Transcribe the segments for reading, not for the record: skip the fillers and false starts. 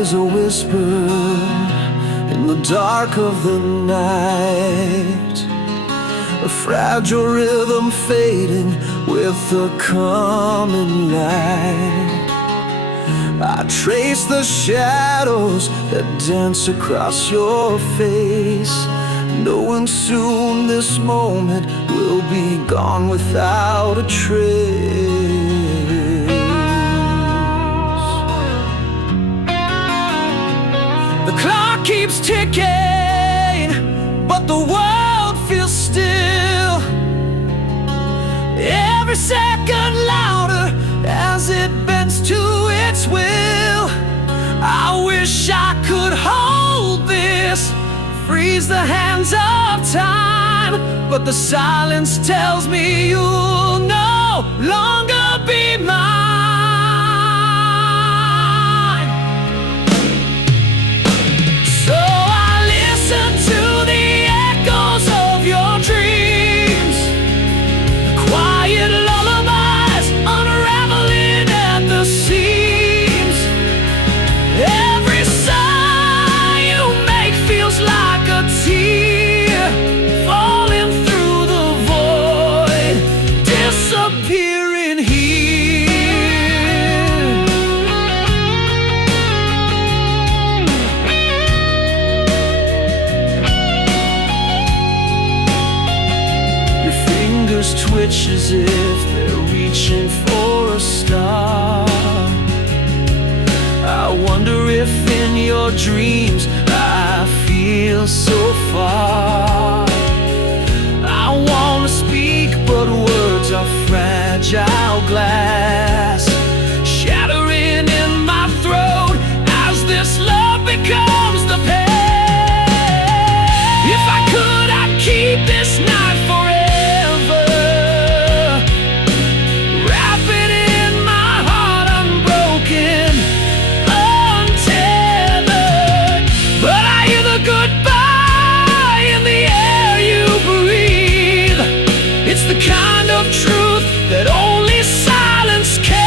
is a whisper in the dark of the night, a fragile rhythm fading with the coming light. I trace the shadows that dance across your face, knowing soon this moment will be gone without a trace. The clock keeps ticking, but the world feels still, every second louder as it bends to its will. I wish I could hold this, freeze the hands of time, but the silence tells me you'll no longer be mine. So I listen to the echoes of your dreams, quiet lullabies unraveling at the seams. Every sigh you make feels like a tear falling through the void, disappearing here. Your fingers twitch as if they're reaching for a star. I wonder if in your dreams I feel so far. I want to speak, but words are fragile glass, shattering in my throat as this love becomes the pain. If I could, I'd keep this night forever, wrap it in my heart unbroken, untethered. But I hear the goodbye in the air you breathe. It's the kind of truth that only silence can.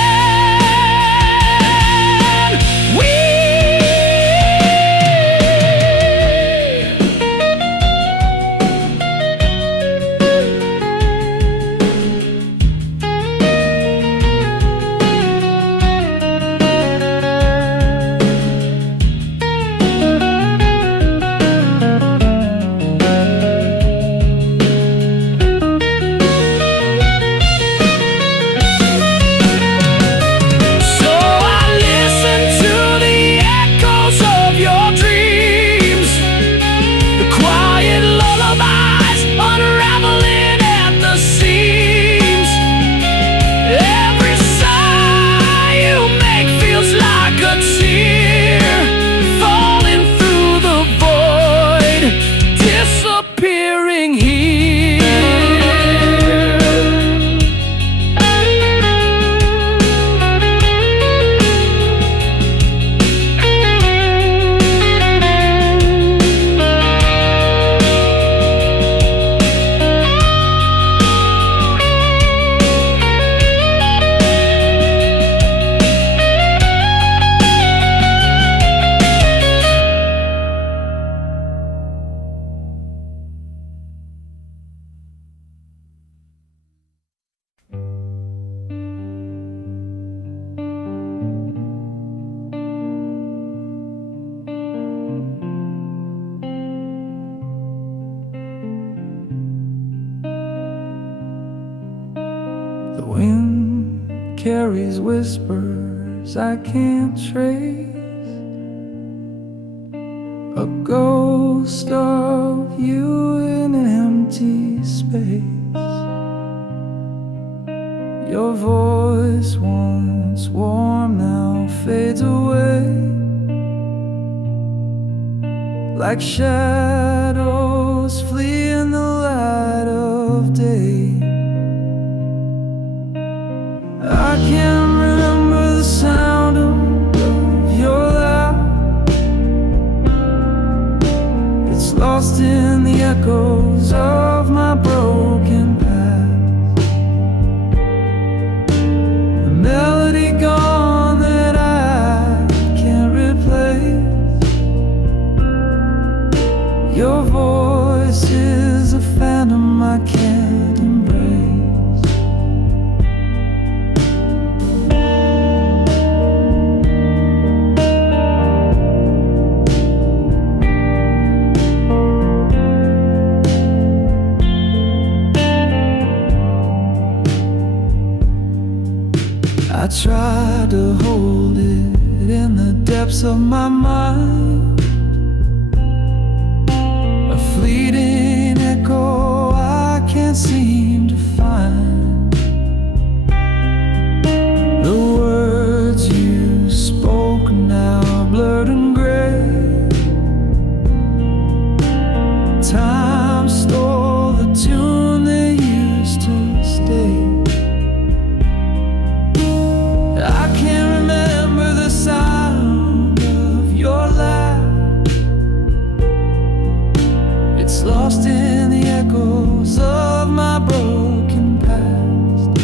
The wind carries whispers I can't trace, a ghost of you in an empty space. Your voice, once warm, now fades away, like shadows flee in the light of day. I can't remember the sound of your laugh. It's lost in the echoes of my broken past. A melody gone that I can't replace. Your voice is a phantom I can't embrace. I tried to hold it in the depths of my mind, a fleeting echo I can't seem to find. The words you spoke now blurred and gray. Time stole the tune they used to stay. I can't remember the sound of your laugh. It's lost in the echoes of my broken past.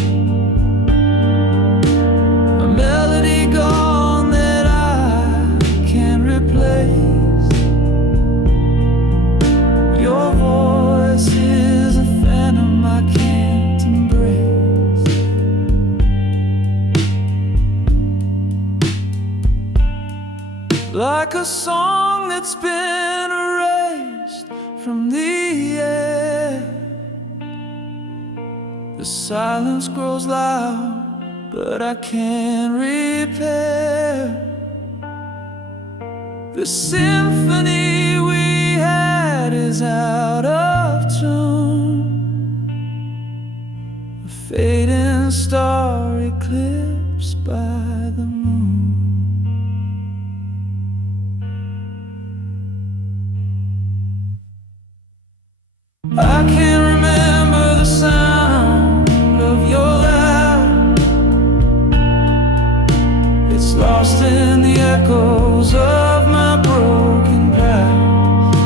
A melody gone that I can't replace. Your voice is a phantom I can't embrace. Like a song that's been erased from the air, the silence grows loud, but I can't repair the symphony we had is out of tune. A fading star eclipsed by the moon. I can't remember the sound of your laugh. It's lost in the echoes of my broken past.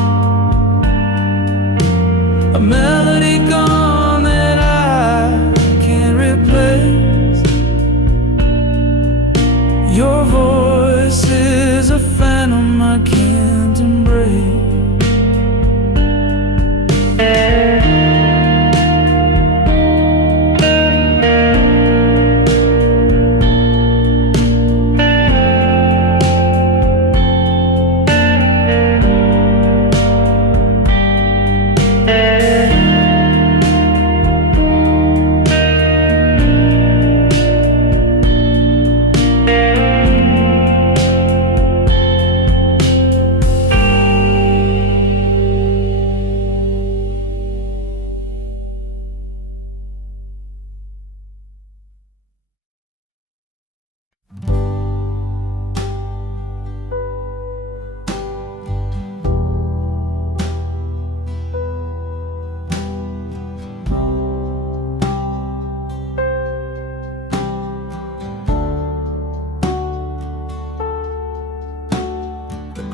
A melody gone that I can't replace. Your voice is a phantom I can't embrace.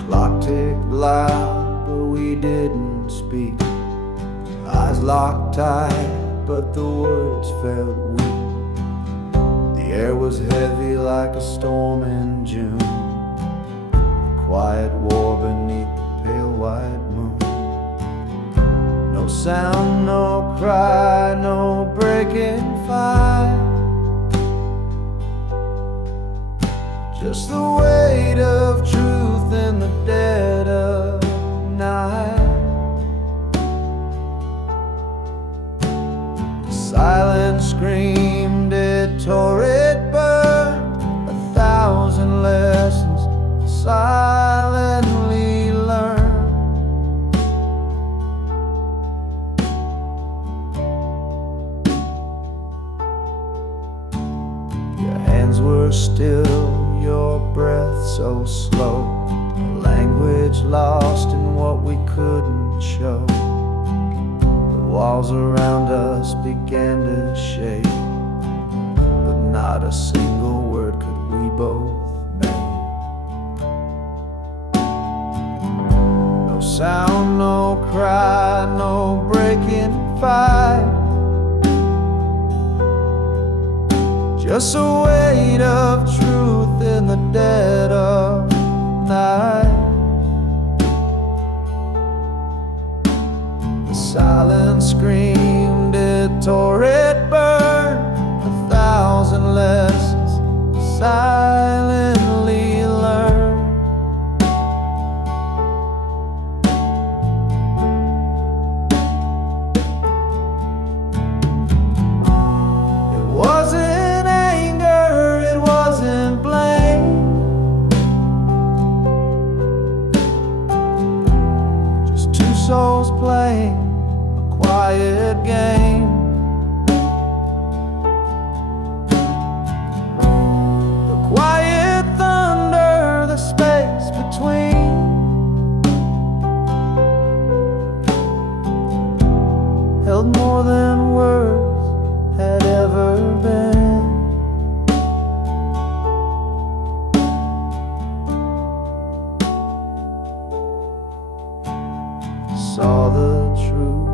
Clock ticked loud, but we didn't speak. Eyes locked tight, but the words felt weak. The air was heavy like a storm in June. Quiet war beneath the pale white moon. No sound, no cry, no breaking fire. Just the weight of truth in the dead of night. The silence screamed, it tore, it burned. 1,000 lessons silently learned. Your hands were still, your breath so slow, language lost in what we couldn't show. The walls around us began to shake, but not a single word could we both make. No sound, no cry, no breaking fight. Just a weight of truth in the dead of night. Silence screamed, it tore, it burned. 1,000 lessons silently learned. It wasn't anger, it wasn't blame, just two souls playing a quiet game. The quiet thunder, the space between, held more than words had ever been. Saw the truth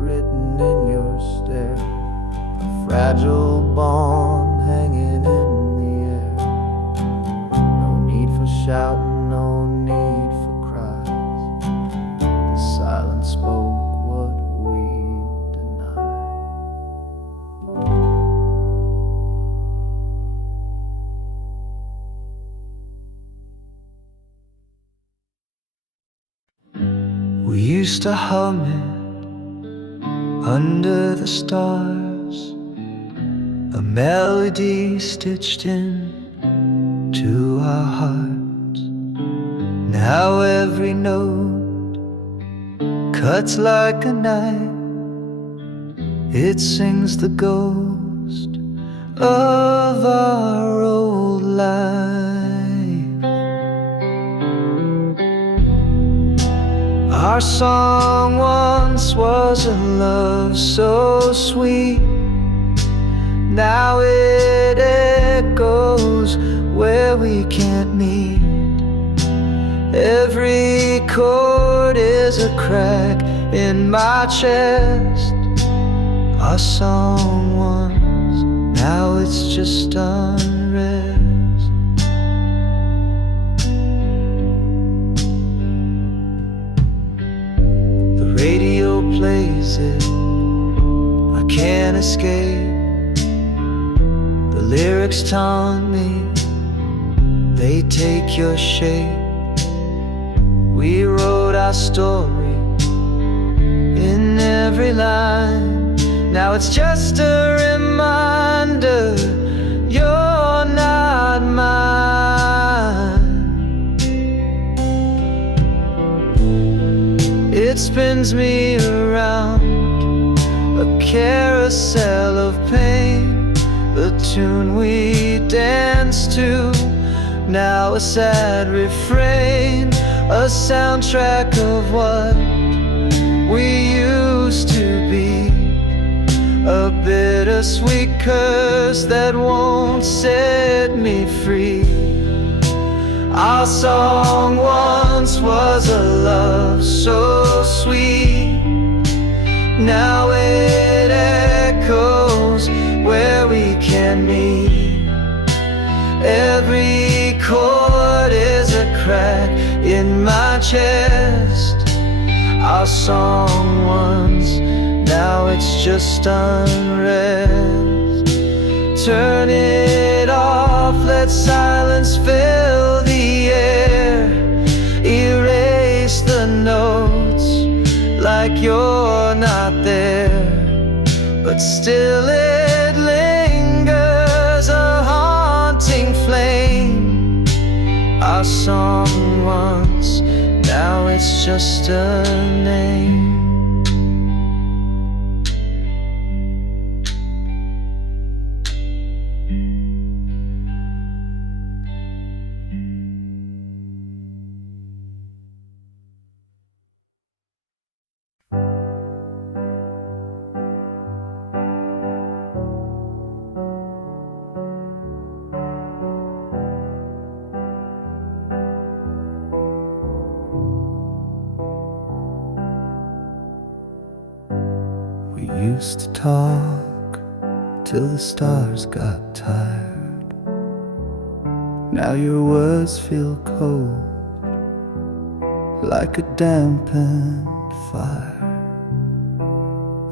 written in your stare, a fragile bond hanging in the air. No need for shouting, no need for cries. The silence spoke what we denied. We used to hum it under the stars, a melody stitched in to our hearts. Now every note cuts like a knife, it sings the ghost of our old life. Our song once was a love so sweet, now it echoes where we can't meet. Every chord is a crack in my chest. Our song once, now it's just unrest. Radio plays it, I can't escape. The lyrics taunt me, they take your shape. We wrote our story in every line, now it's just a reminder you're not mine. It spins me around, a carousel of pain. The tune we danced to, now a sad refrain, a soundtrack of what we used to be, a bittersweet curse that won't set me free. Our song once was a love so sweet, now it echoes where we can meet. Every chord is a crack in my chest. Our song once, now it's just unrest. Turn it off, let silence fill the air. Erase the notes like you're not there, but still it lingers, a haunting flame. Our song once, now it's just a name. We used to talk till the stars got tired. Now your words feel cold, like a dampened fire.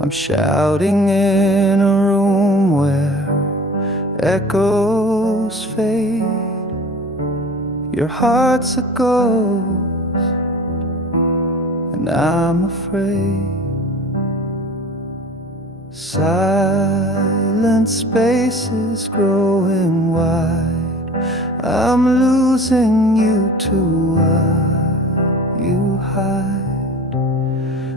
I'm shouting in a room where echoes fade. Your heart's a ghost, and I'm afraid. Silent spaces growing wide. I'm losing you to what you hide.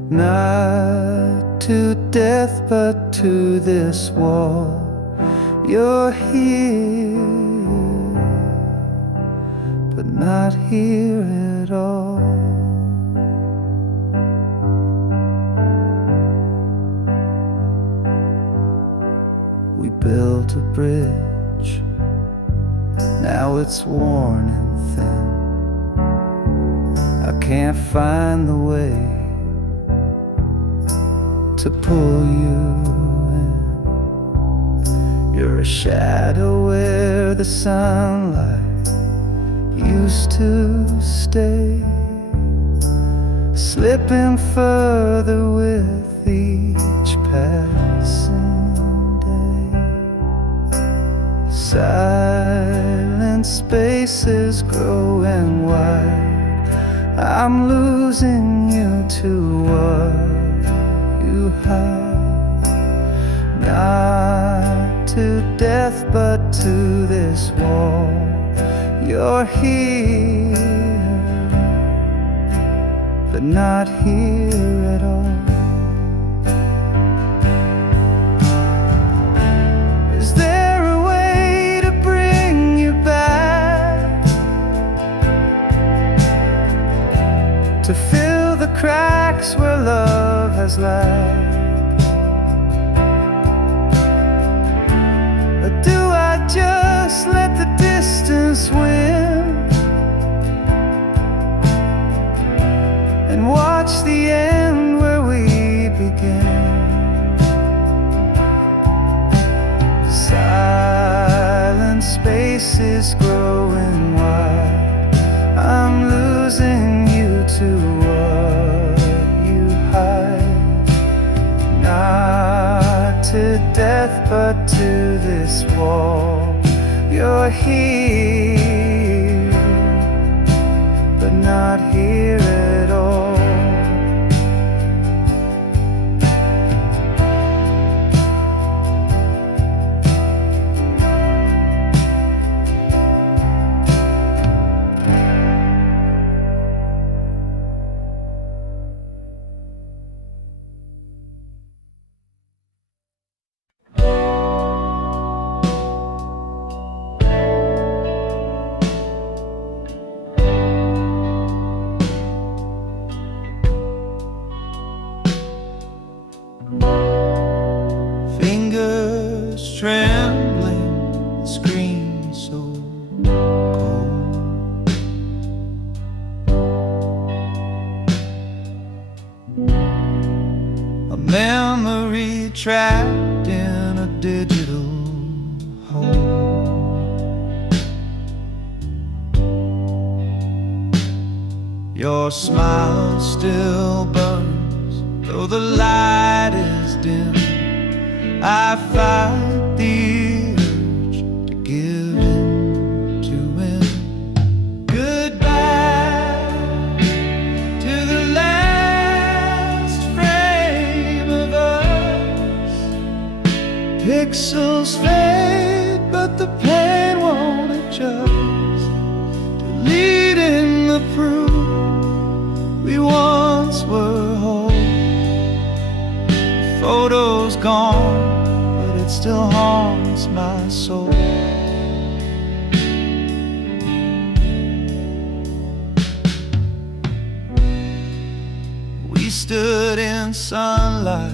Not to death, but to this wall. You're here, but not here at all. We built a bridge, now it's worn and thin. I can't find the way to pull you in. You're a shadow where the sunlight used to stay, slipping further with each passing day. Silent spaces growing wide. I'm losing you to what you hide. Not to death, but to this wall. You're here, but not here at all. Is there a way to bring you back, to fill the cracks where love has lacked? Or do I just let the distance win and watch the end where we begin? Silent spaces growing wide. I'm losing you to what you hide. Not to death, but to this wall. You're here, but not here at all. Fingers trembling, screen so cold. A memory trapped in a digital hole. Your smile still burns, though the light is dim. I fight the urge to give in to him. Goodbye to the last frame of us. Pixels fade, but the pain won't adjust. Deleting the proof we once were whole. Photos gone, but it still haunts my soul. We stood in sunlight,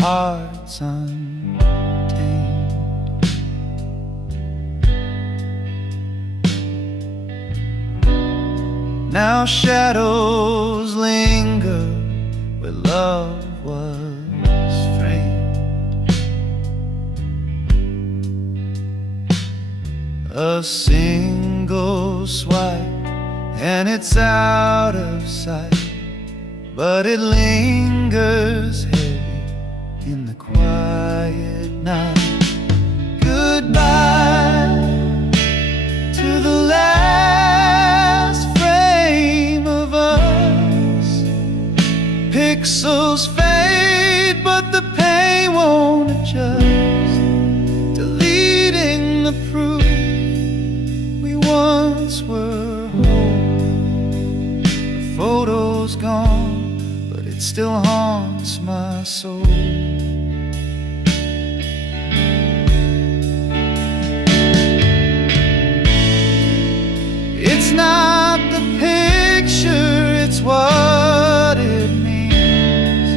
hearts untamed. Now shadows linger where love was framed. A single swipe and it's out of sight, but it lingers heavy in the quiet night. Goodbye to the last frame of us. Pixels fade, but the pain won't adjust. Deleting the proof we once were whole. The photo's gone, but it still haunts my soul. It's not the picture, it's what it means.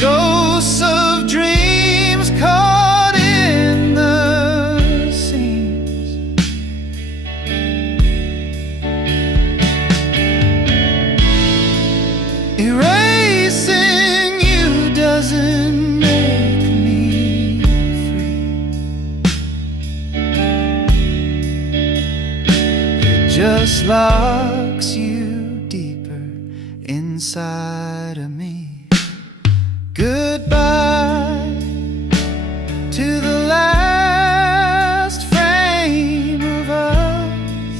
Ghosts of dreams caught in the seams. Erasing you doesn't make me free. It just locks you deeper inside of me. Goodbye to the last frame of us.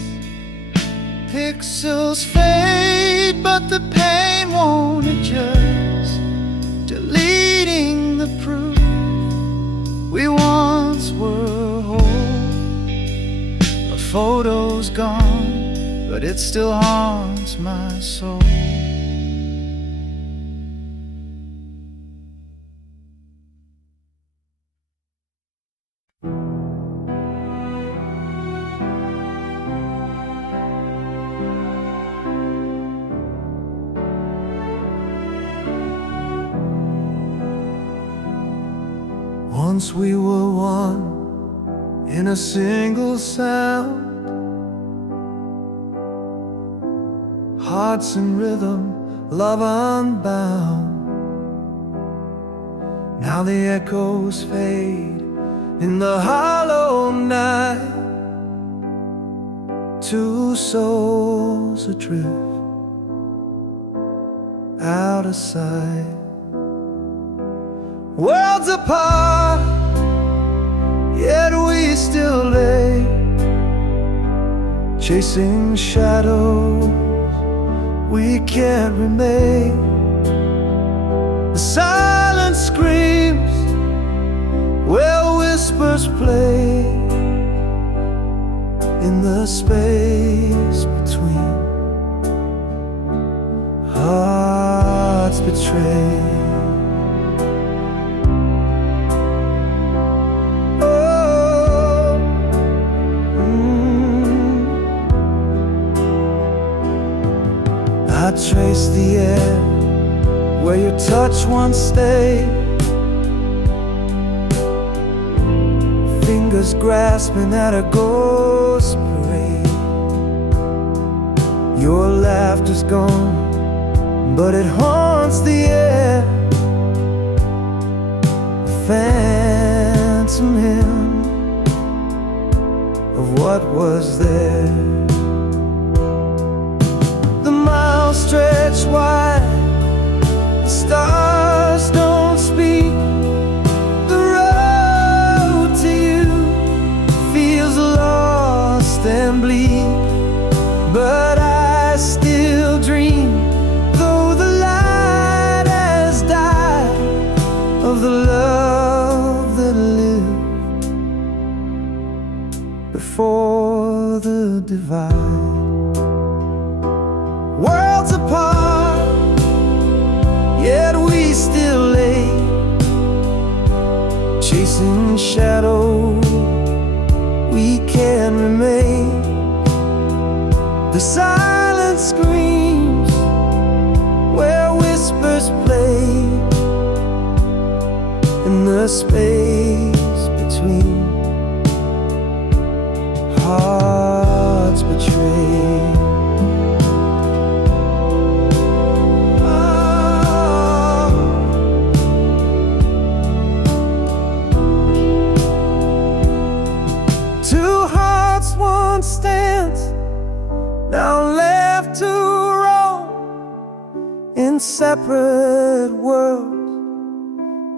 Pixels fade, but the pain won't adjust. Deleting the proof we once were whole. A photo's gone, but it still haunts my soul. Once we were one in a single sound, hearts in rhythm, love unbound. Now the echoes fade in the hollow night. Two souls adrift, out of sight. Worlds apart, yet we still lay, chasing shadows we can't remain. The silence screams where whispers play, in the space between hearts betrayed. I trace the air where your touch once stayed, fingers grasping at a ghost parade. Your laughter's gone, but it haunts the air, a phantom hymn of what was there. Stretch wide, the stars don't speak. The road to you feels lost and bleak, but I still dream, though the light has died, of the love that lived before the divide. Worlds apart, yet we still lay, chasing shadows we can't remain. The silence screams where whispers play, in the space between hearts betrayed. Stands now left in separate worlds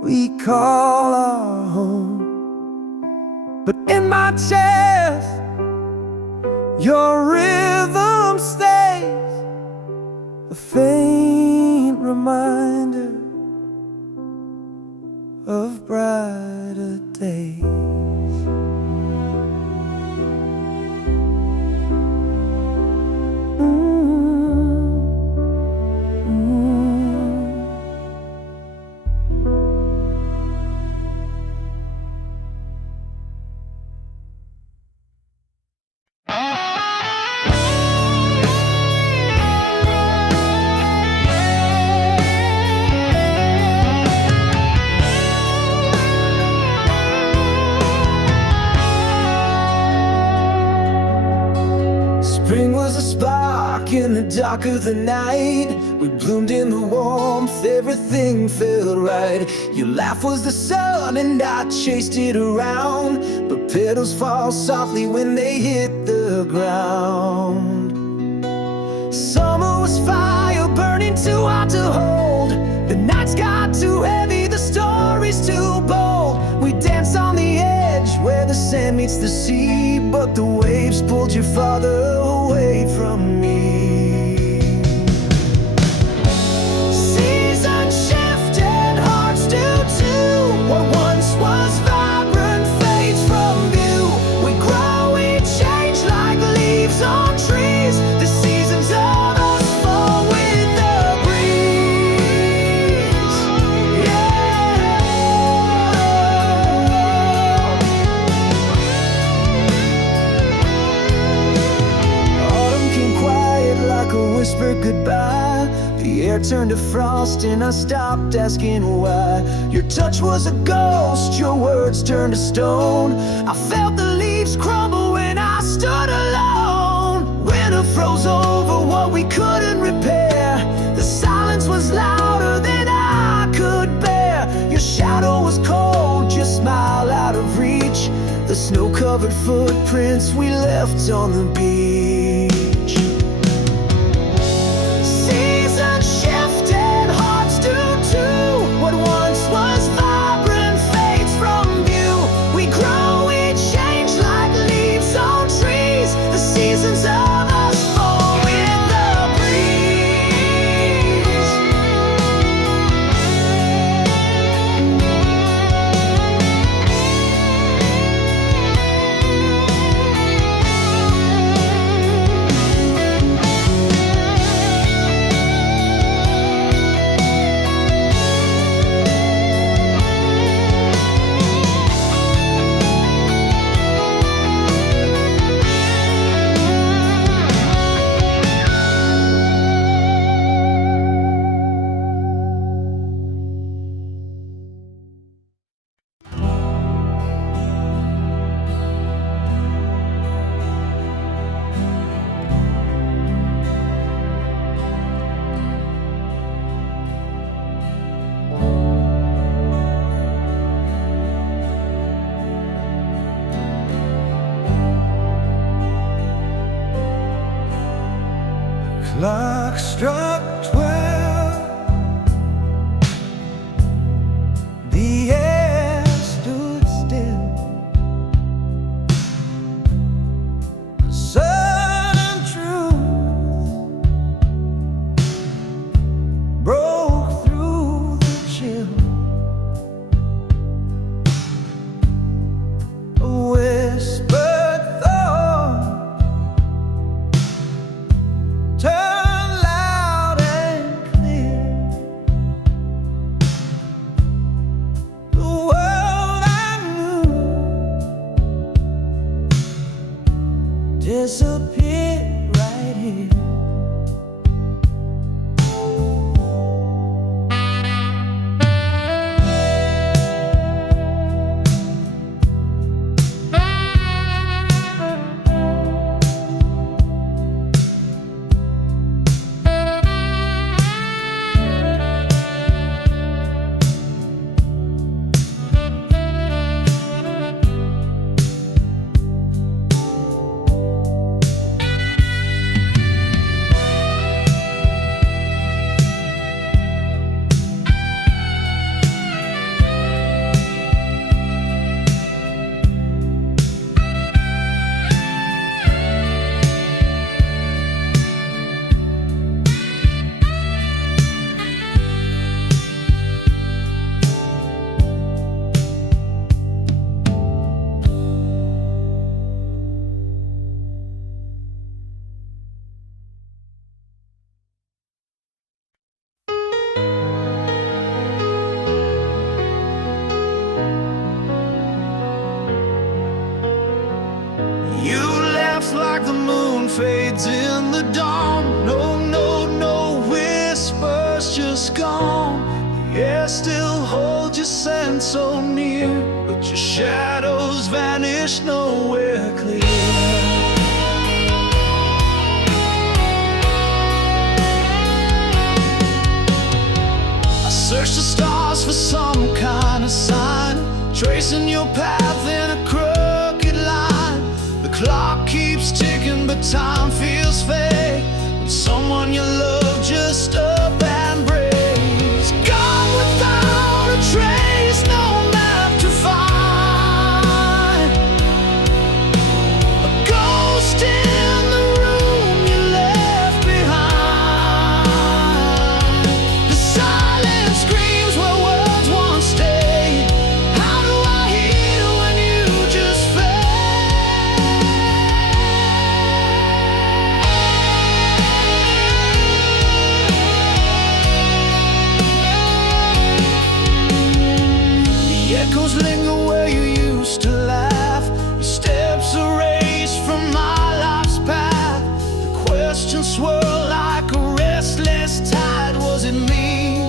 we call our home. But in my chest, your rhythm stays, a faint reminder of brighter days. Spring was a spark in the dark of the night. We bloomed in the warmth, everything felt right. Your laugh was the sun and I chased it around, but petals fall softly when they hit the ground. Summer was fire burning too hot to hold. The nights got too heavy, the stories too bold. We danced on the edge where the sand meets the sea, but the waves pulled you farther away from me. Seasons shift and hearts do too. What once was vibrant fades from view. We grow, we change like leaves on trees. The seasons of us fall with the breeze. Yeah. Autumn came quiet like a whispered goodbye. The air turned to frost and I stopped asking why. Your touch was a ghost, your words turned to stone. I felt the leaves crumble when I stood alone. Winter froze over what we couldn't repair. The silence was louder than I could bear. Your shadow was cold, your smile out of reach. The snow-covered footprints we left on the beach. Seasons shift and hearts do too. What once was vibrant fades from view. We grow, we change like leaves on trees. The seasons of us fall with the breeze. Clock struck 12. The air stood still. A sudden truth broke through the chill. A whispered thought turn loud and clear. The world I knew disappeared right here. fades in the dawn. No, no, no whispers, just gone. The air still holds your scent so near, but your shadows vanish nowhere clear. Search the stars for some kind of sign, tracing your path in a crooked line. The clock keeps ticking, but time feels fake when someone you love just up and breaks. Gone without a trace, no map to find. A ghost in the room you left behind. The silence screams where words once stayed. How do I heal when you just fade? The echoes linger where you used to laugh. Your steps erased from my life's path. The questions swirl like a restless tide. Was it me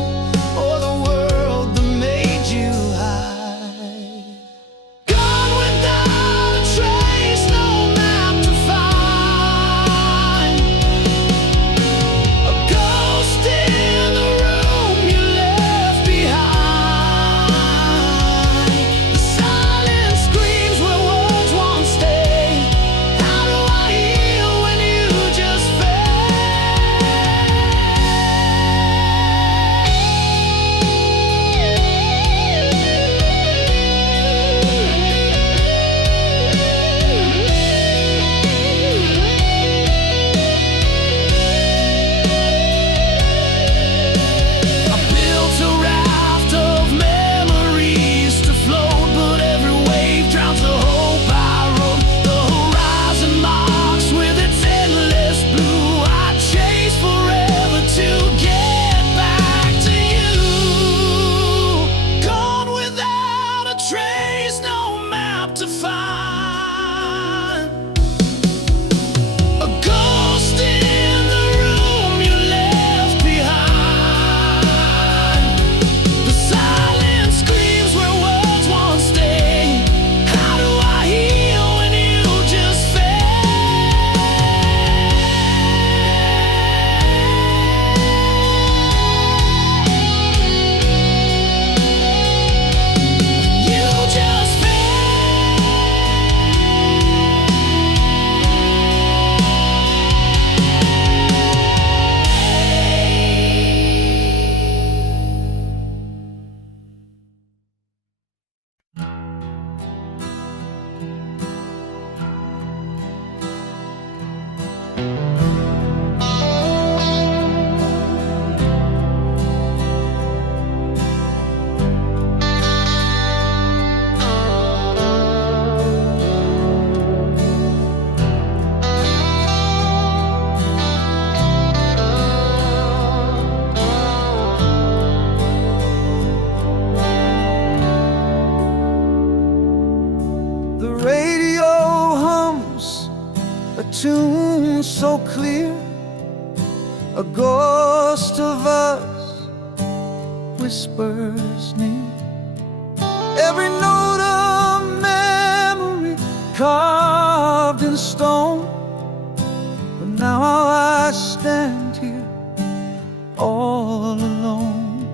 or the world that made you hide? Gone without a trace, no map to find. A ghost in the room you left behind. The silence screams where words once stayed. How do I heal when you just I built a raft of memories to float, but every wave drowns the hope I wrote. The horizon marks with its endless blue. I chase forever to get back to you. Gone without a trace, no map to find. A ghost in the room you left behind. The silence screams where words once stayed. How do I heal when you just fade? You just The radio hums a tune so clear. A ghost of us whispers near. Every note a memory carved in stone. But now I stand here all alone.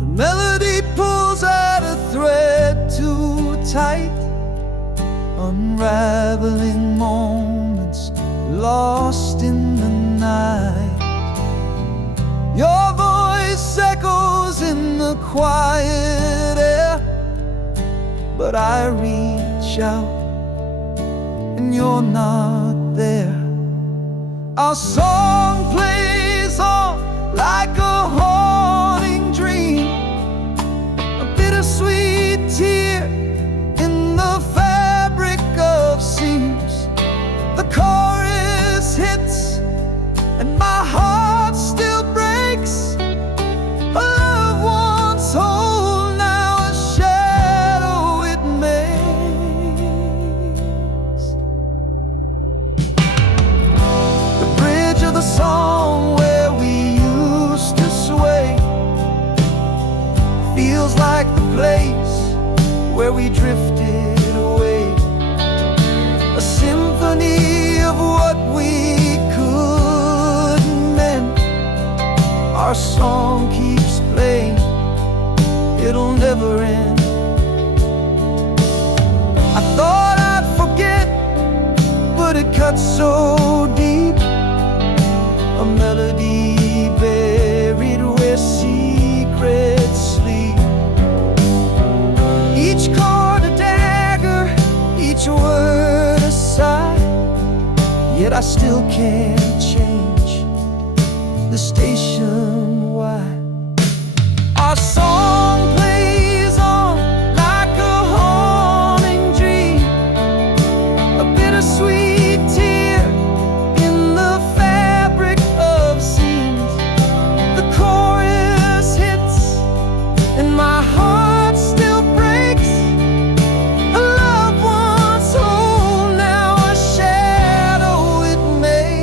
The melody pulls at a thread too tight, unraveling moments lost in the night. Your voice echoes in the quiet air, but I reach out and you're not there. Our song plays on like a haunting dream, a bittersweet tear in the fabric of seams. The chorus hits and my heart still breaks. A love once whole, now a shadow it makes. where we drifted away, a symphony of what we couldn't mend. Our song keeps playing, it'll never end. I thought I'd forget, but it cuts so deep. A melody buried where secrets sleep. Each chord a dagger, each word a sigh. Yet I still can't change the station. Why? Our song plays on like a haunting dream, a bittersweet tear in the fabric of scenes. The chorus hits and my heart still breaks. A loved one's hole, now a shadow it makes.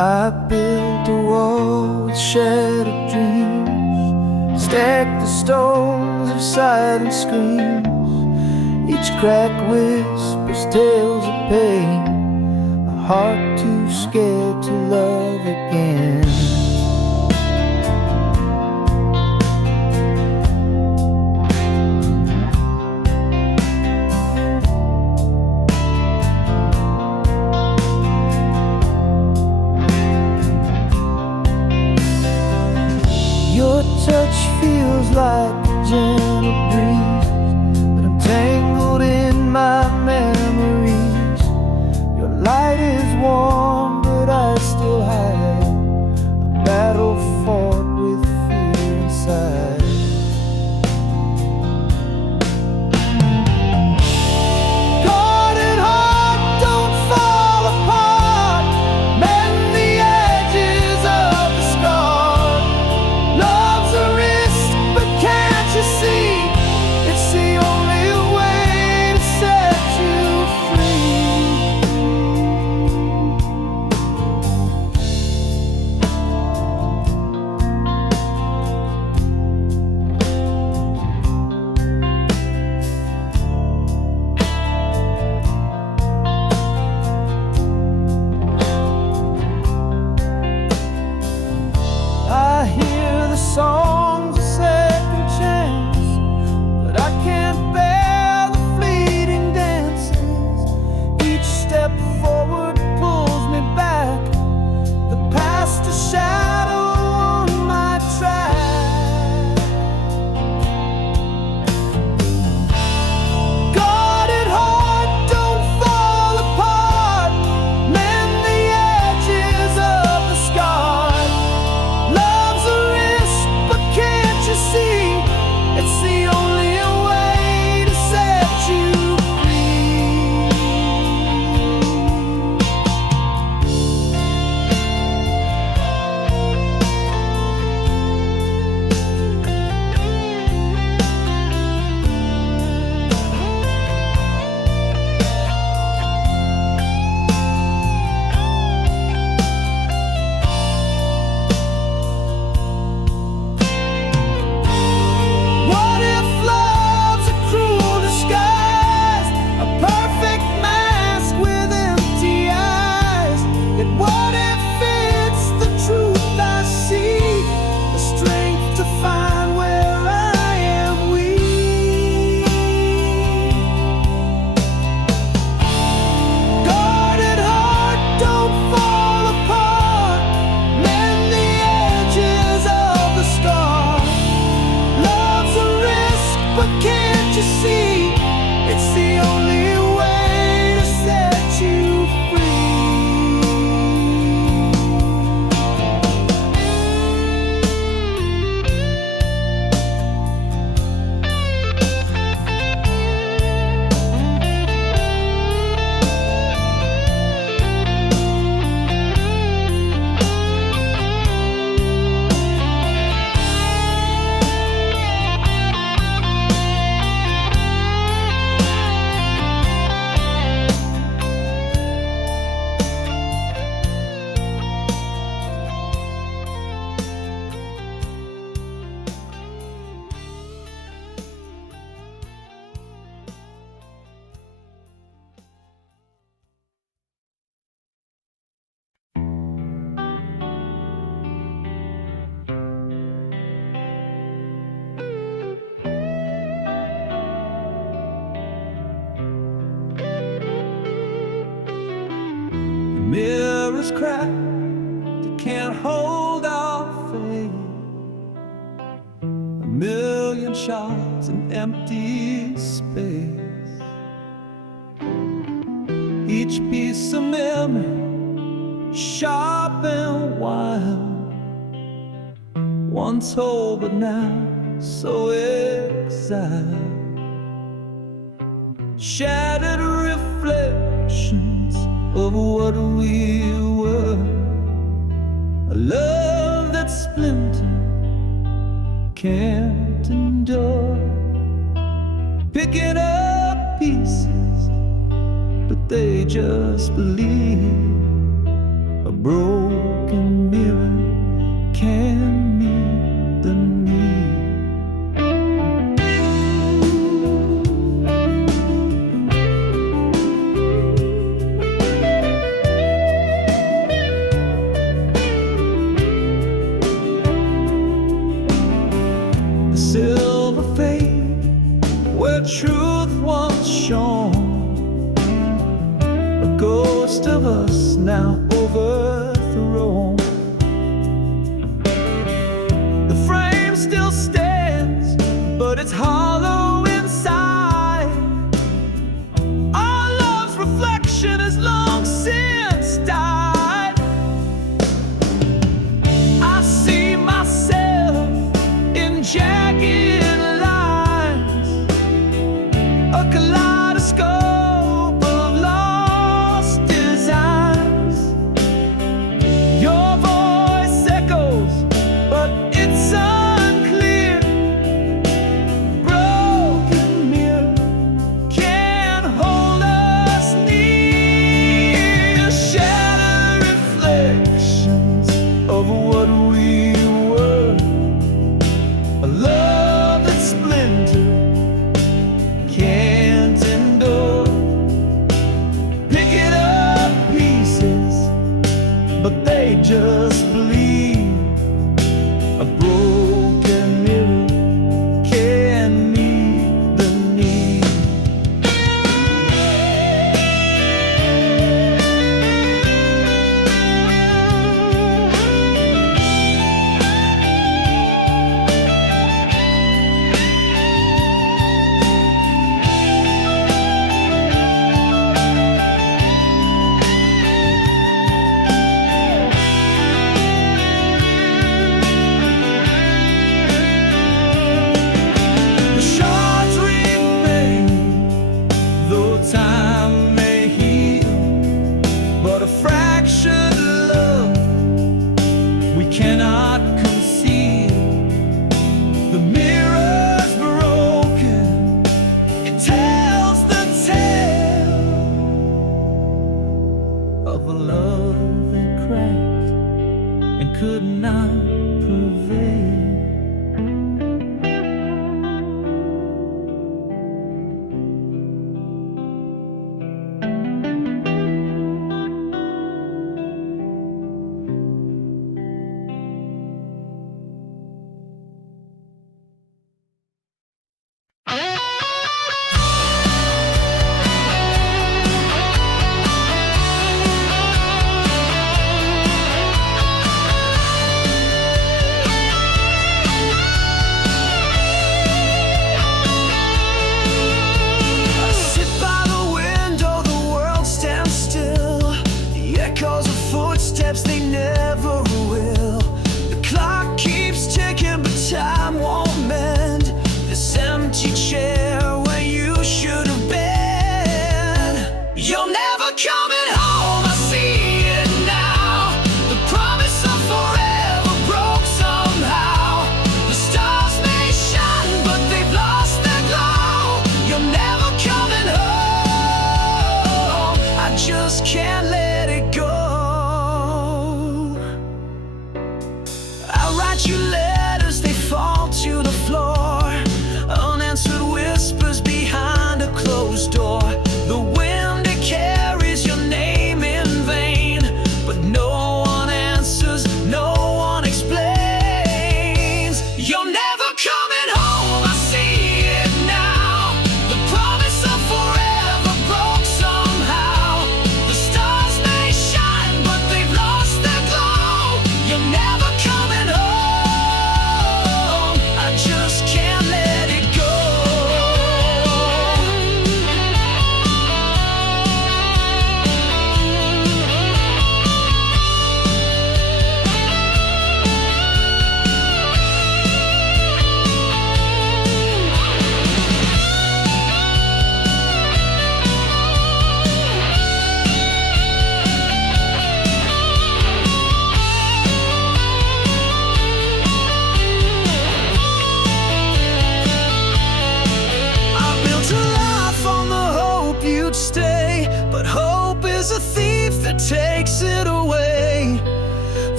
I built a wall with shattered dreams, stacked the stones of silent screams. Each crack whispers tales of pain, a heart too scared to love again. Your touch feels like a gentle breeze, but I'm tangled in my memories. Your light is warm, but I still hide a battle fought with fear inside. Guarded heart, don't fall apart. Mend the edges of the scar. Love's a risk, but can't you see? It's the only way to set you free. I hear the songs a second chance, but I can't bear the fleeting dances. Each step forward pulls me back, the past a shadow on my track. Guarded heart, don't fall apart. Mend the edges of the scar. Love's a risk, but is cracked, it can't hold our faith. A million shots in empty space. Each piece of memory, sharp and wild, once whole but now so exiled. Shattered reflections of what we were. A love that's splintered can't endure. Picking up pieces, but they just believe. A broken mirror can meet the need. The silver fade where truth once shone. A ghost of us now overthrown. The frame still stands, but it's hollow inside. Our love's reflection has long since died. I see myself in jagged lines, a kaleidoscope of lost designs.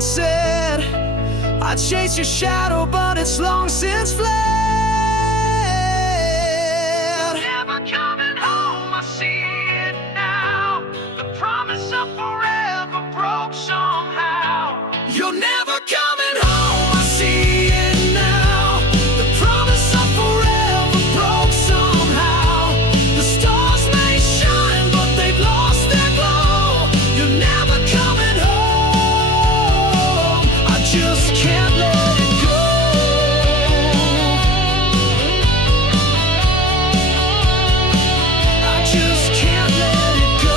sunset. I chase your shadow, but it's long since fled. You're never coming home, I see it now. The promise of forever broke somehow. You're never coming home, I see it now. The promise of forever broke somehow. The stars may shine, but they've lost their glow. You're never coming home, I just can't let it go. I just can't let it go.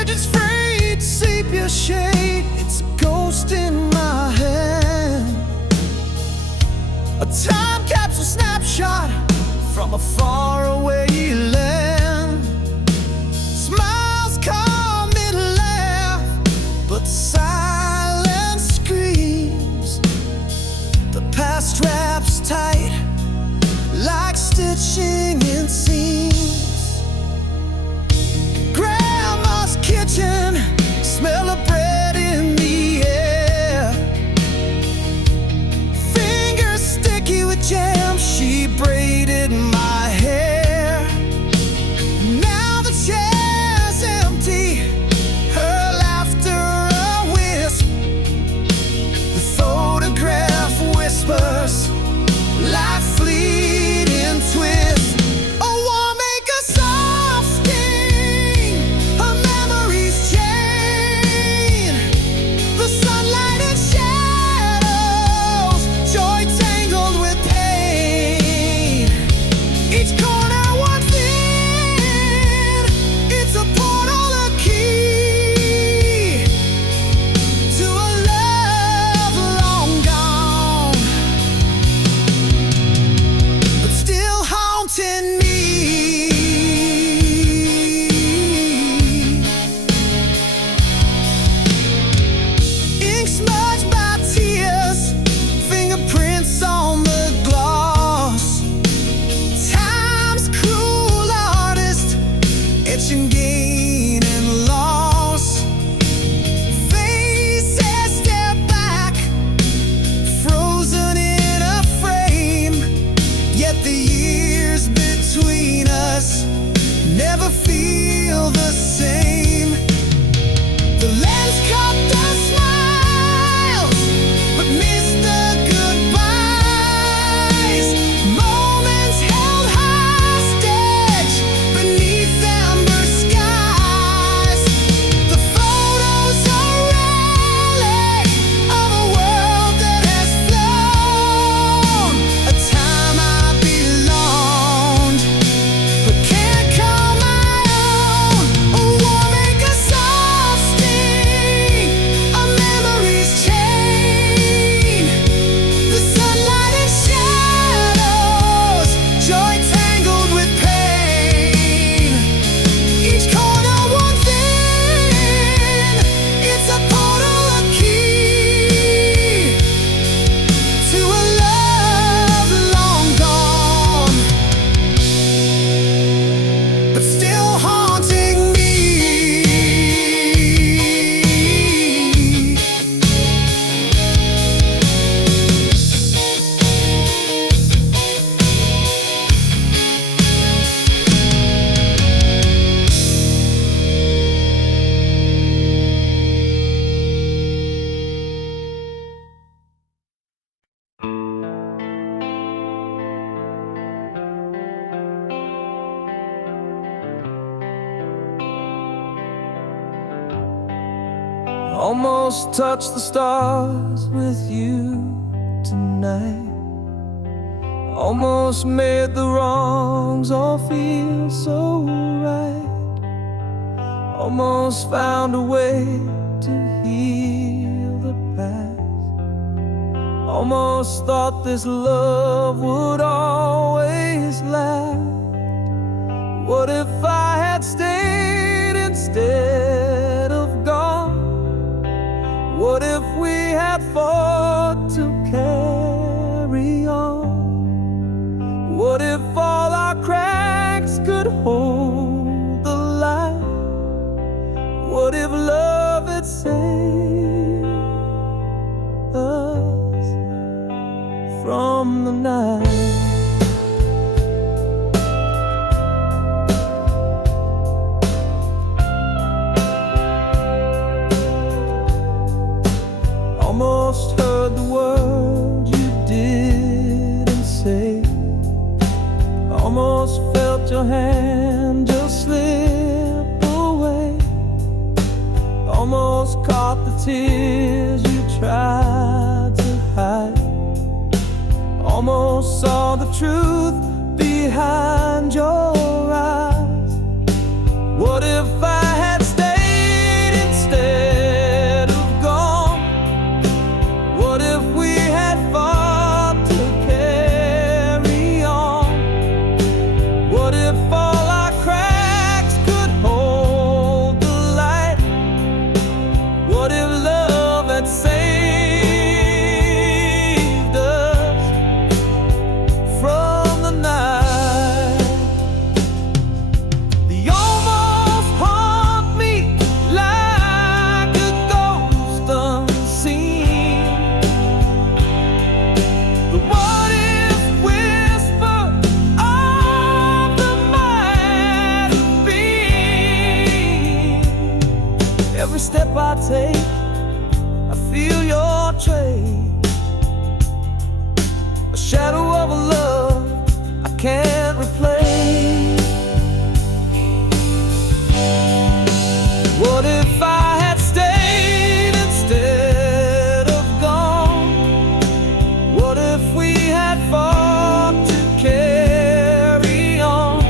Edges frayed, sepia shade. It's a ghost in my hand. A time capsule snapshot from a faraway land. Smiles come and laugh, but the silence screams. The past wraps tight like stitching in seams. Grandma's kitchen, smell of bread in the air. Fingers sticky with jam, she braided my hair. Now the chair's empty, her laughter a wisp. The photograph whispers like fleeting twists. A warm make a soft sting, her memories chain. The sunlight and shadows, joy tangled with pain. Each corner one thin, it's a portal, a key to a love long gone, but still haunting me. Ink smudged by tears, fingerprints on the gloss. Time's cruel artist, etching gain and loss. Faces stare back, frozen in a frame. Yet the years between us never feel the same. The lens caught the smiles, but missed the goodbyes. Moments held hostage beneath amber skies. The photos are relic of a world that has flown. A time I belonged, but can't call my own. A war make a soft sting, a memory's chain. The sunlight and shadows, joy tangled with pain. Each corner one thin, it's a portal, a key to a love long gone, but still haunting me. Almost touched the stars with you tonight. Almost made the wrongs all feel so right. almost found a way to heal the past. Almost thought this love would always last. What if I had stayed instead of gone? What if we had fought to carry on? What if all our cracks could hold the light? What if love had saved us from the night? Almost heard the word you didn't say. Almost felt your hand just slip away. Almost caught the tears you tried to hide. Almost saw the truth behind your eyes. What if I had stayed instead of gone? What if we had fought to carry on? What if all our cracks could hold the light? What if love had saved us from the night? They almost haunt me like a ghost unseen. The what if whisper of the might have been. Every step I take, I feel your trace, a shadow of a love I can't replace. What if I had stayed instead of gone? What if we had fought to carry on?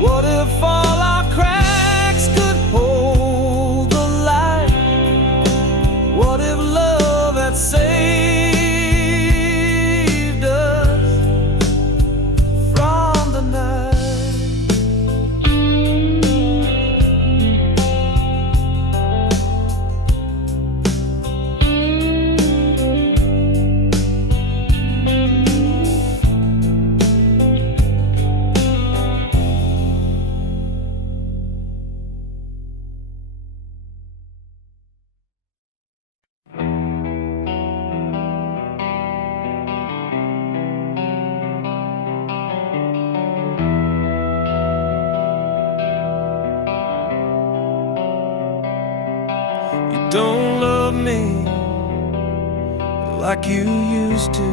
What if all our cracks could hold the light? What if love had saved us from the night? You don't love me like you used to.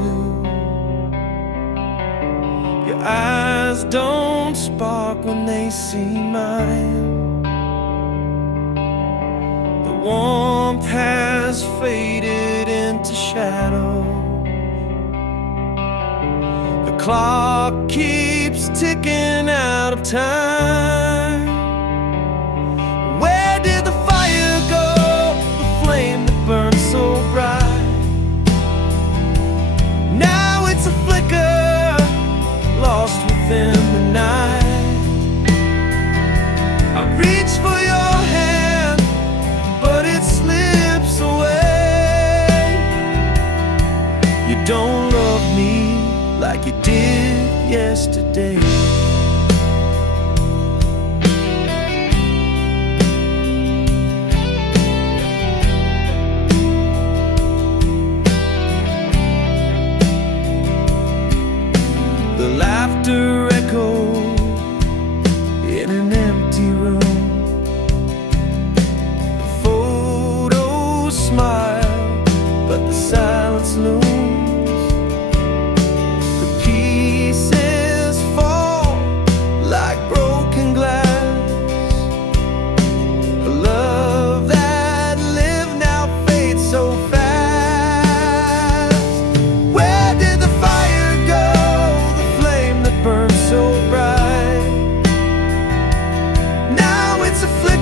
Your eyes don't spark when they see mine. The warmth has faded into shadow. The clock keeps ticking out of time. Where did the fire go? The flame that burned so bright. Now it's a flicker, lost within the night. I reach for your hand, but it slips away. You don't love me like you did yesterday. The laughter echoed in an empty room. The photos smile, but the silence looms. The pieces fall like broken glass. A love that lived now fades so fast. Where did the fire go? The flame that burned so bright. Now it's a flicker,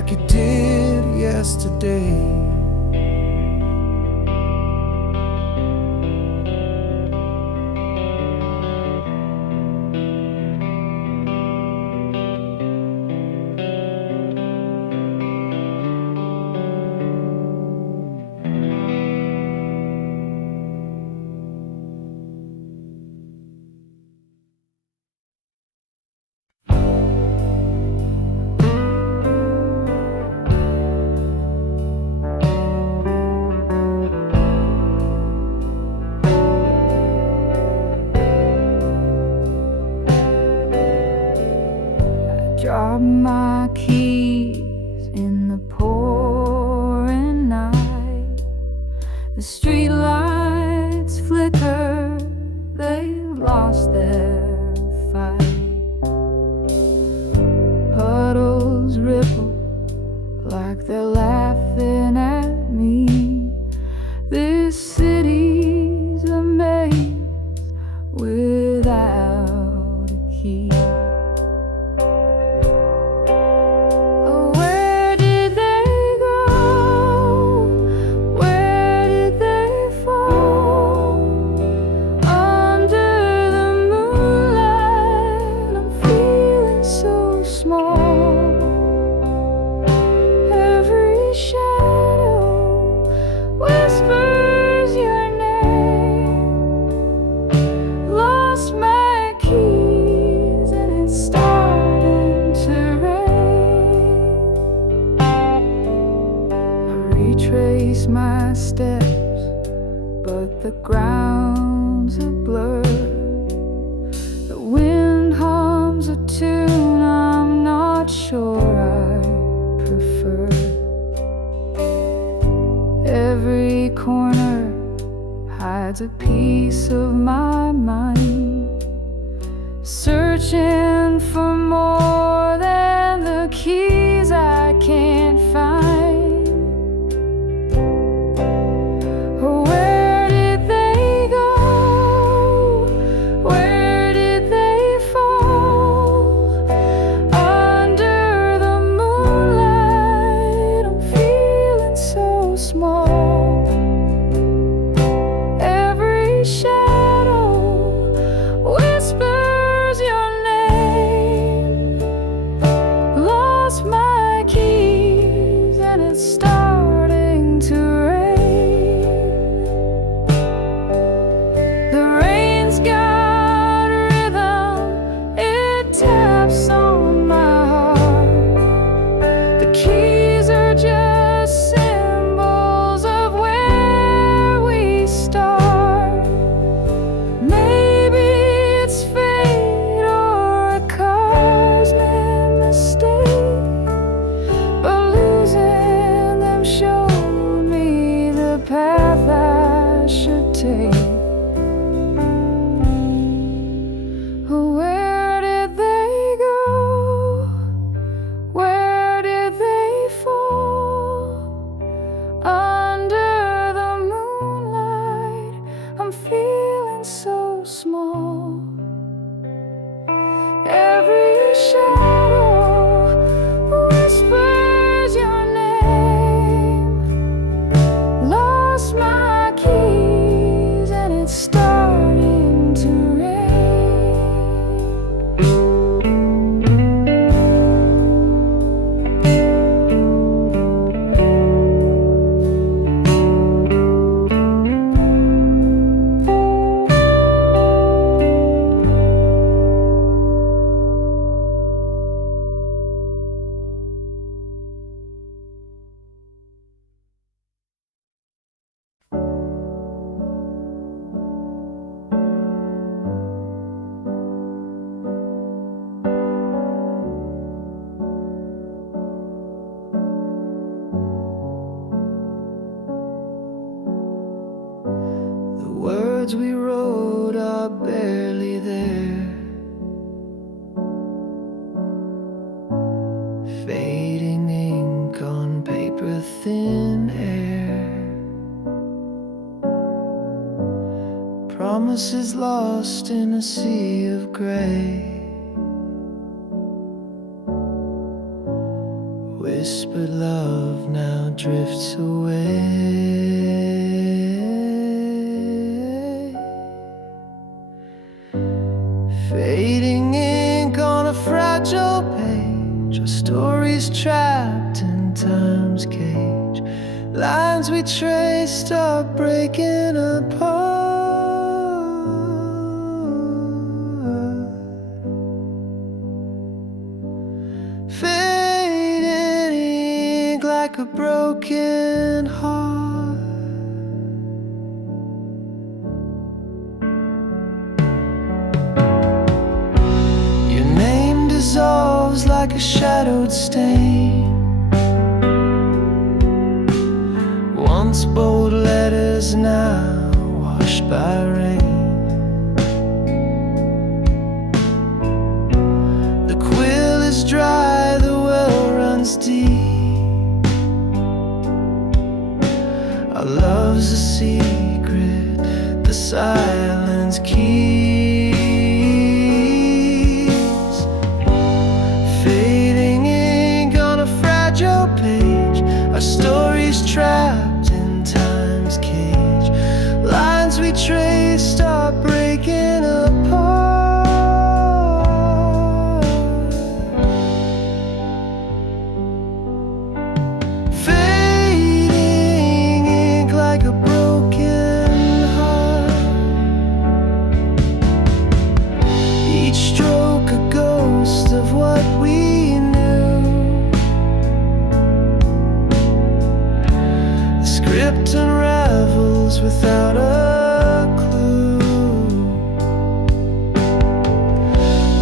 like it did yesterday. Drop my keys in the pouring night. The street lights flicker, they lost their fight. Puddles ripple like they're laughing at me. This city's a maze without a key. Retrace my steps, but the ground's a blur. The wind hums a tune I'm not sure I prefer. Every corner hides a piece of my mind, searching for more than the keys I can't find. Words we wrote are barely there, fading ink on paper, thin air. Promises lost in a sea of gray. Whispered love now drifts away, fading ink on a fragile page, our stories trapped in time's cage. Lines we traced are breaking apart, fading ink like a broken heart. Your name dissolves like a shadowed stain, once bold letters now washed by rain. The quill is dry, the well runs deep. Our love's a secret the silence keeps. Fading ink on a fragile page, our stories trapped in time's cage. Lines we traced are breaking apart, fading ink like a broken heart. Each stroke a ghost of what we knew. The script unravels without a clue.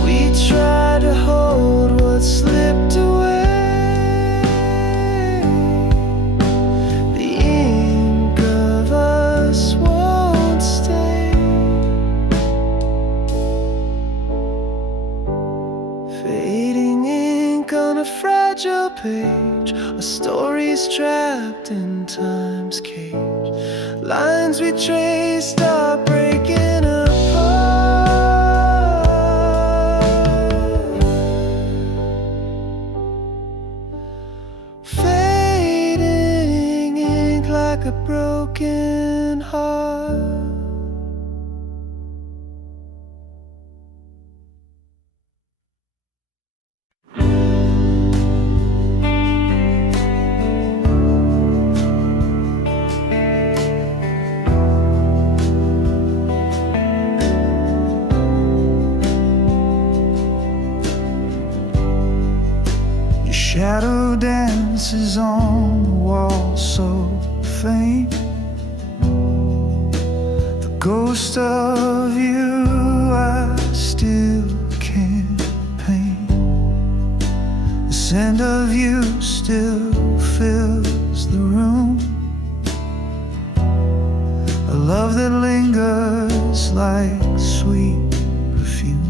We try to hold what slipped away. The ink of us won't stay. Fading ink on a fragile page, a story's trapped in time's cage. Lines we traced are breaking apart, fading ink like a broken heart. Shadow dances on the wall so faint. The ghost of you I still can't paint. The scent of you still fills the room. A love that lingers like sweet perfume.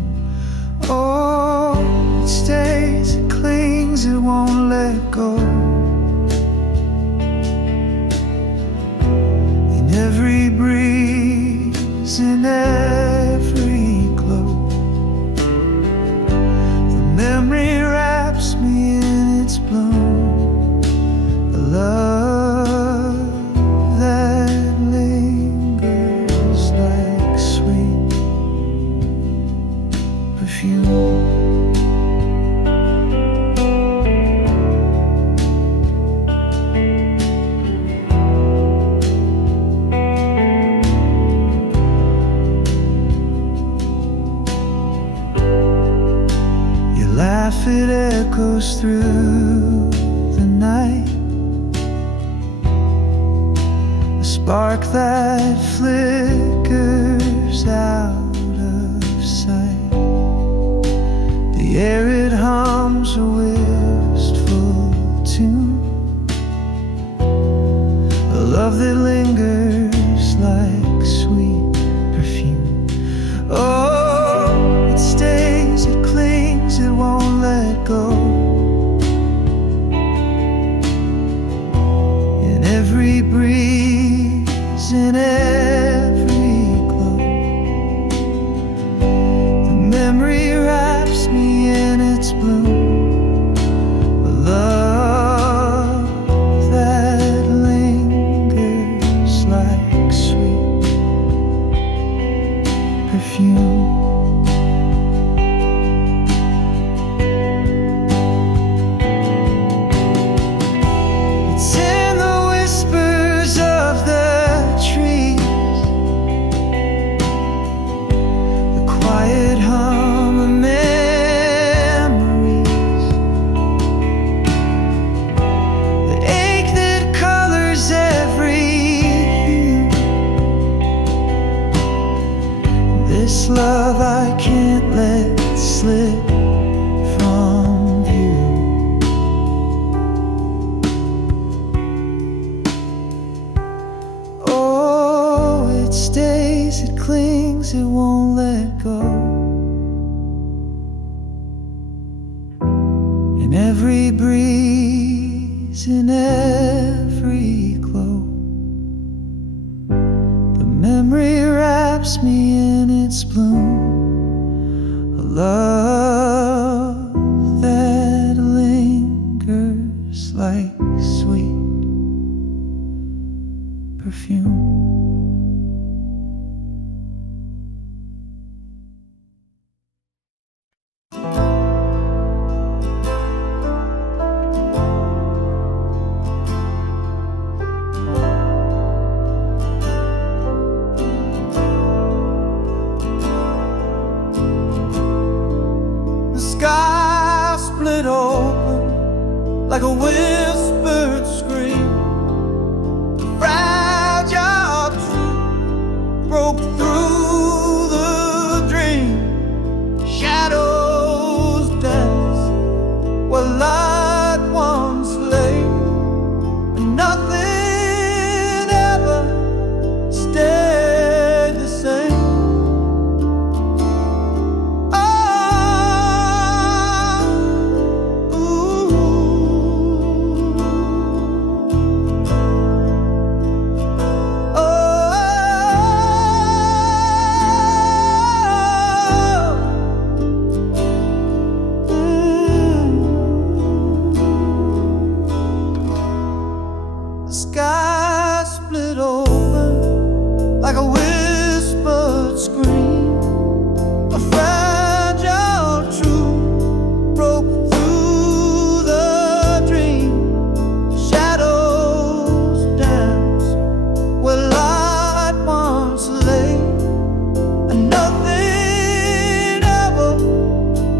Oh, it stays, it clings, it won't let go. In every breeze, in every glow, the memory wraps me in its bloom. A love that lingers like sweet perfume. Laugh, it echoes through the night. A spark that flickers out of sight. The air, it hums a wistful tune. A love that lingers like sweet perfume. Oh, it stays, it clings, it won't let go. In every breeze, in every glow, the memory wraps me in its bloom. A love clings, it won't let go. In every breeze, in every glow, the memory wraps me in its bloom. A love that lingers like sweet perfume. Sky split open like a whispered scream. Fragile truth broke through the dream. Shadows dance where light once lay, and nothing ever stayed the same. The sky split open like a whispered scream. A fragile truth broke through the dream. Shadows dance where light once lay, and nothing ever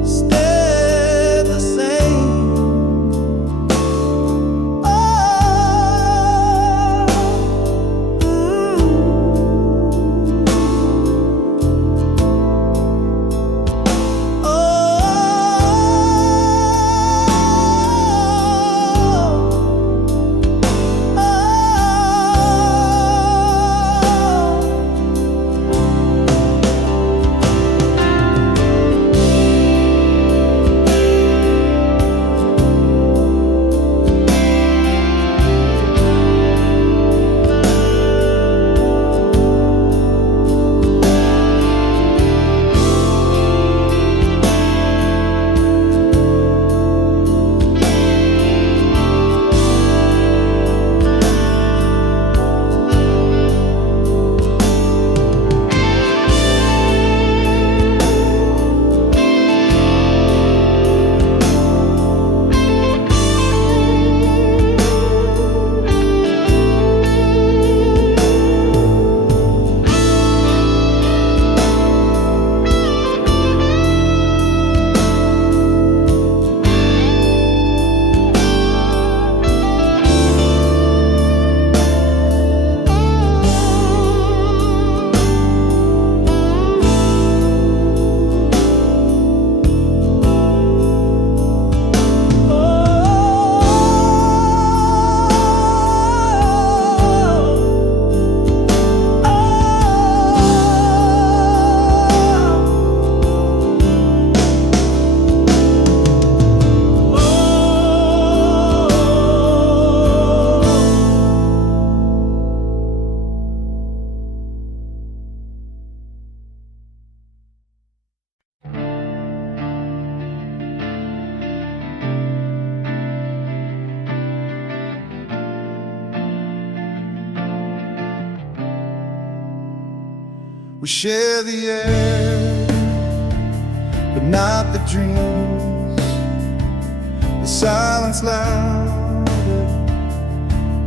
stayed the same. We share the air, but not the dreams. The silence louder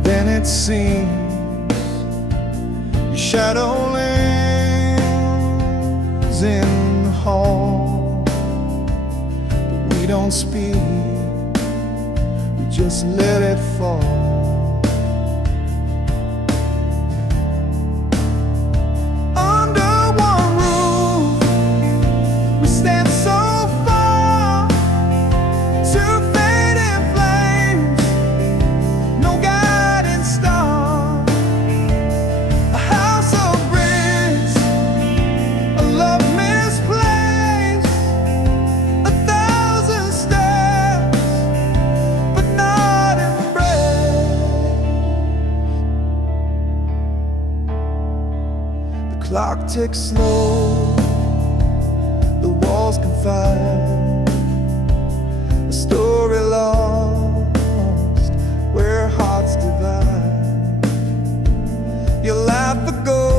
than it seems. Your shadow lands in the hall, but we don't speak, we just let it fall. Arctic snow, the walls confined, a story lost where hearts divide. You laugh a ghost,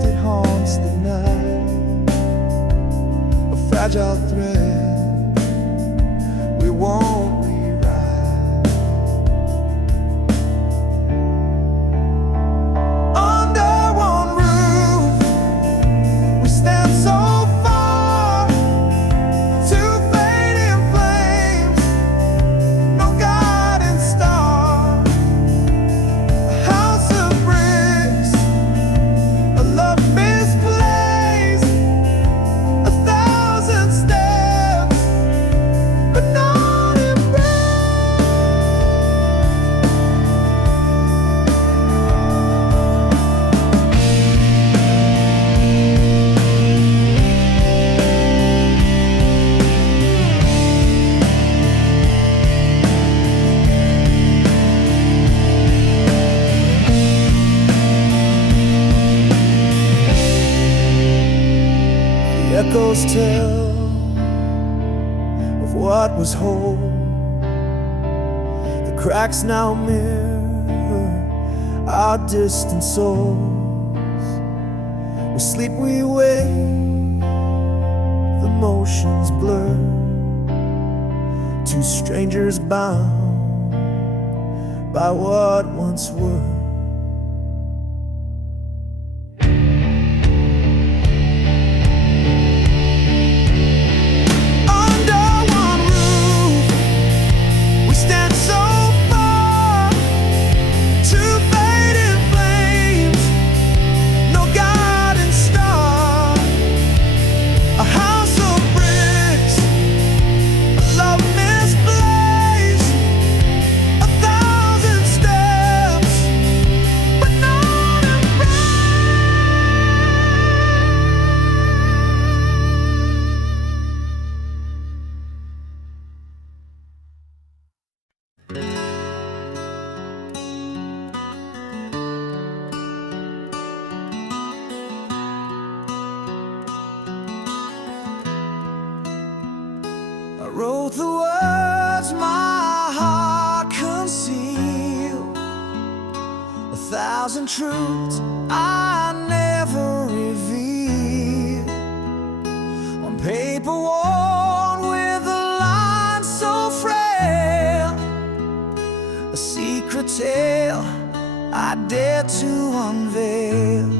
it haunts the night, a fragile thread we won't rewrite. Under one roof we stand so far, two fading flames, no guiding star. A house of bricks, a love misplaced, 1,000 steps, but not embraced. The echoes tell of what was whole. The cracks now mirror our distant souls. We sleep, we wake, the motions blur, two strangers bound by what once were. Under one roof we stand so far, two fading flames, no guiding star. A house of bricks, a love misplaced, 1,000 steps, but not embraced. I wrote the words my heart concealed, 1,000 truths I never revealed, on paper worn with a line so frail, a secret tale I dare to unveil.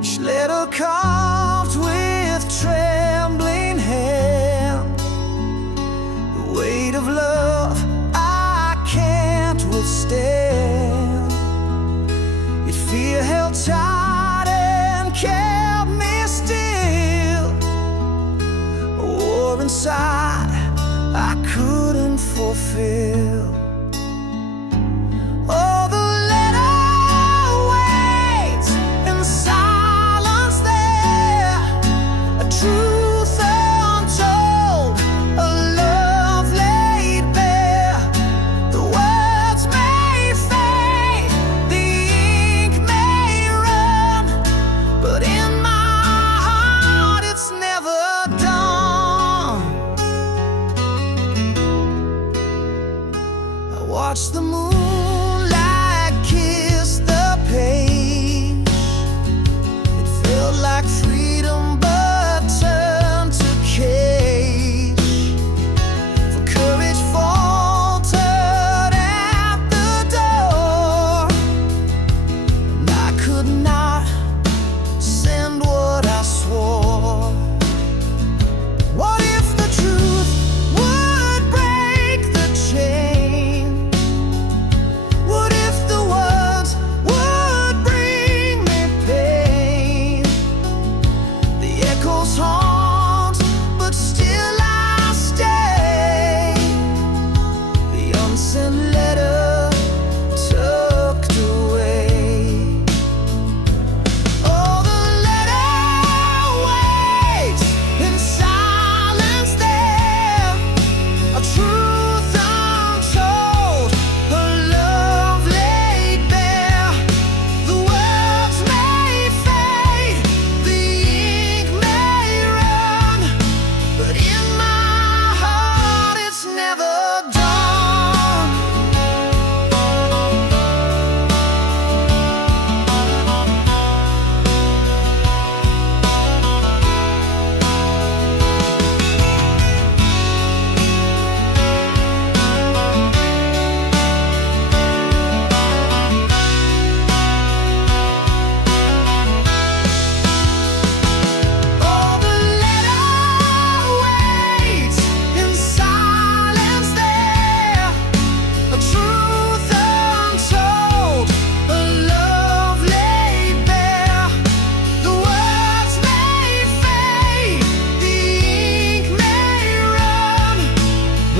Each letter carved with trembling hand, the weight of love I can't withstand. Yet fear held tight and kept me still, a war inside I couldn't fulfill. Oh, the letter waits in silence there, a truth untold, a love laid bare. The words may fade, the ink may run, but in my heart it's never done. I watch the moonlight kiss the page. It felt like freedom but turned to cage. For courage faltered at the door, and I could not send what I swore. What if the truth would break the chain?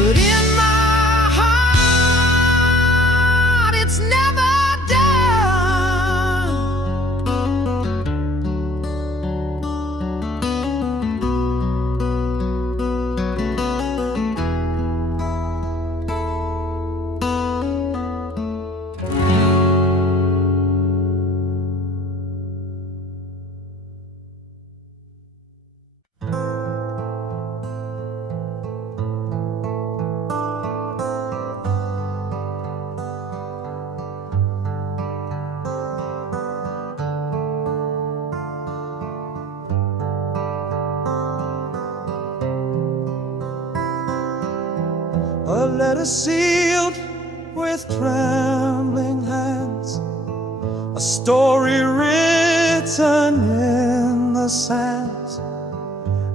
but in my heart it's never done. A letter sealed with trembling hands, a story written in the sands.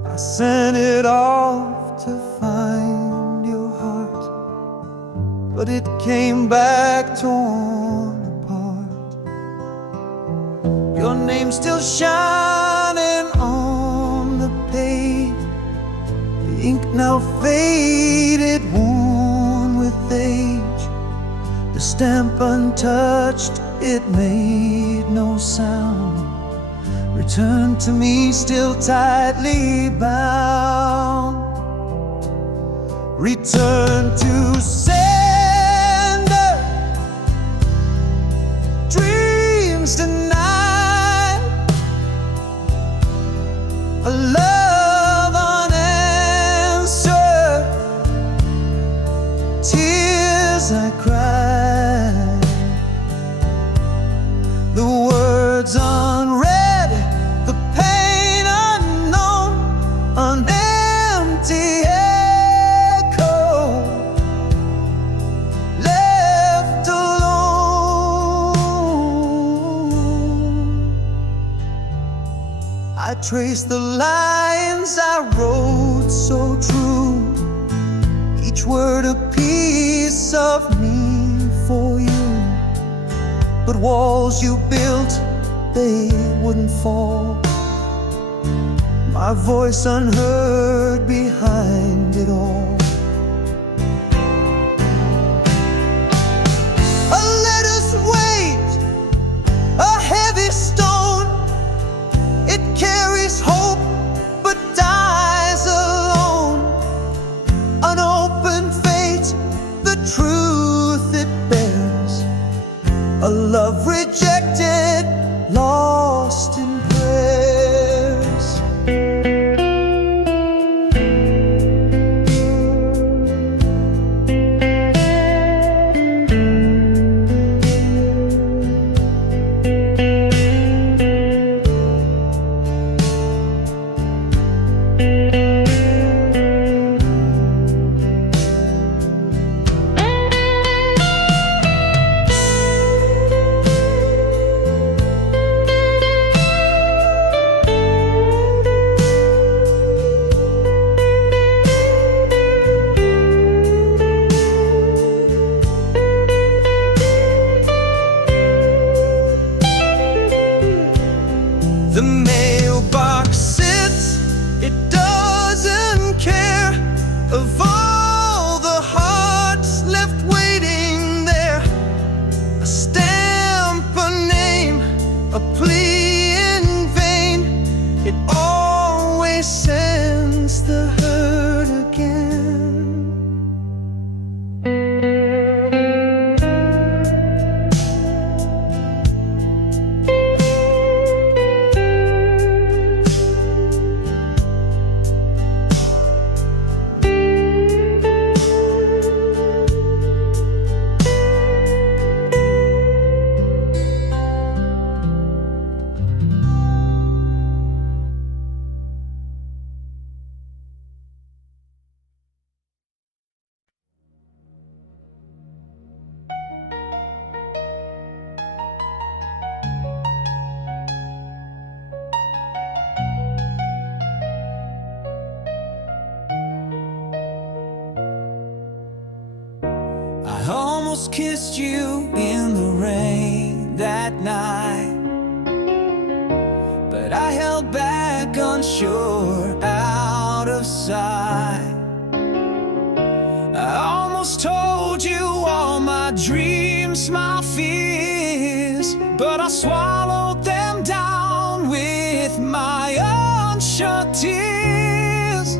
I sent it off to find your heart, but it came back torn apart. Your name's still shining on the page, the ink now faded, worn with age. The stamp untouched, it made no sound. Return to me still tightly bound. Return to sender, dreams denied, a love unanswered, tears I cried, the words unread, the pain unknown, an empty echo, left alone. I traced the lines I wrote so true, each word a piece of me for you. But walls you built, they wouldn't fall, my voice unheard behind it all. A letter's weight, a heavy stone, it carries hope but dies alone. An open fate, the truth it bears, a love rejected, lost in prayers. The mailbox sits, it doesn't care of all the hearts left waiting there. A stamp, a name, a plea in vain, it always sends the hurt again. I almost kissed you in the rain that night, but I held back unsure, out of sight. almost told you all my dreams, my fears, but I swallowed them down with my unshut tears.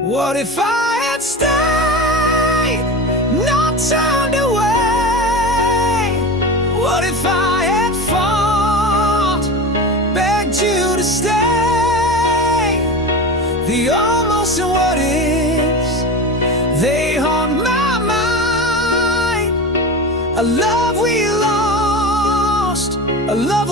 What if I had stayed, not turned away? What if I had fought, begged you to stay? The almost and what ifs, they haunt my mind. A love we lost, a love